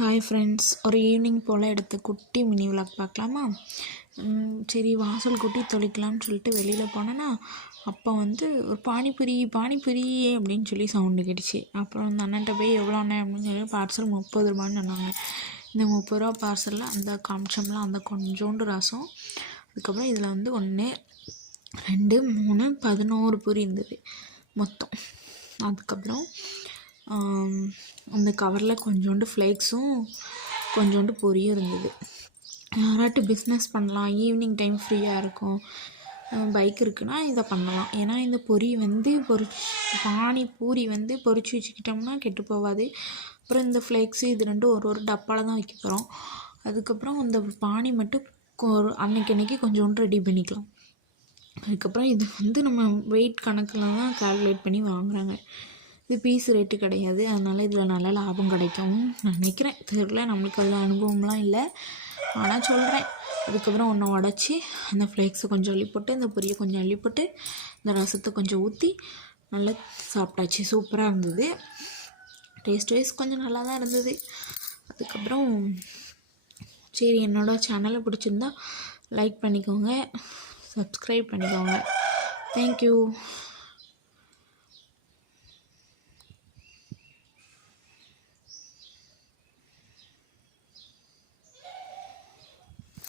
Hi friends, ஒரு evening போல் எடுத்த குட்டி மினி விளாக் பார்க்கலாமா? சரி, வாசல் குட்டி தொளிக்கலாம்னு சொல்லிட்டு வெளியில் போனேன்னா அப்போ ஒரு பானிபூரி பானிபூரி அப்படின்னு சொல்லி சவுண்டு கேட்டுச்சு. அப்புறம் அந்த அண்ணன்ட்ட போய் எவ்வளோண்ணே அப்படின்னு சொல்லி பார்சல் 30 ரூபான்னு சொன்னாங்க. இந்த 30 ரூபா பார்சலில் அந்த காமிச்சம்லாம் அந்த கொஞ்சோண்டு ரசம், அதுக்கப்புறம் இதில் 1 2 3 11 பூரி இருந்தது மொத்தம். அதுக்கப்புறம் அந்த கவரில் கொஞ்சோண்டு ஃப்ளேக்ஸும் கொஞ்சோண்டு பொரியும் இருந்தது. யாராட்டும் பிஸ்னஸ் பண்ணலாம், ஈவினிங் டைம் ஃப்ரீயாக இருக்கும், பைக் இருக்குன்னா இதை பண்ணலாம். ஏன்னா இந்த பொரி பானிபூரி பொரிச்சு வச்சுக்கிட்டோம்னா கெட்டு போகாது. அப்புறம் இந்த ஃப்ளேக்ஸு இது ரெண்டும் ஒரு டப்பாவில் தான் வைக்க போகிறோம். அதுக்கப்புறம் அந்த பானி மட்டும் அன்னைக்கு கொஞ்சோண்டு ரெடி பண்ணிக்கலாம். அதுக்கப்புறம் இது நம்ம வெயிட் கணக்கில் தான் கால்குலேட் பண்ணி வாங்குகிறாங்க. இது பீஸ் ரேட்டு கிடையாது. அதனால் இதில் நல்ல லாபம் கிடைக்கும் நினைக்கிறேன். தெரியல, நம்மளுக்கு அதில் அனுபவம்லாம் இல்லை, ஆனால் சொல்கிறேன். அதுக்கப்புறம் ஒன்றை உடச்சி அந்த ஃப்ளேக்ஸை கொஞ்சம் அள்ளி போட்டு, இந்த பொரியை கொஞ்சம் அள்ளி போட்டு, இந்த ரசத்தை கொஞ்சம் ஊற்றி நல்லா சாப்பிட்டாச்சு. சூப்பராக இருந்தது. டேஸ்ட் வைஸ் கொஞ்சம் நல்லா தான் இருந்தது. அதுக்கப்புறம் சரி, என்னோடய சேனலை பிடிச்சிருந்தா லைக் பண்ணிக்கோங்க, சப்ஸ்கிரைப் பண்ணிக்கோங்க. தேங்க்யூ.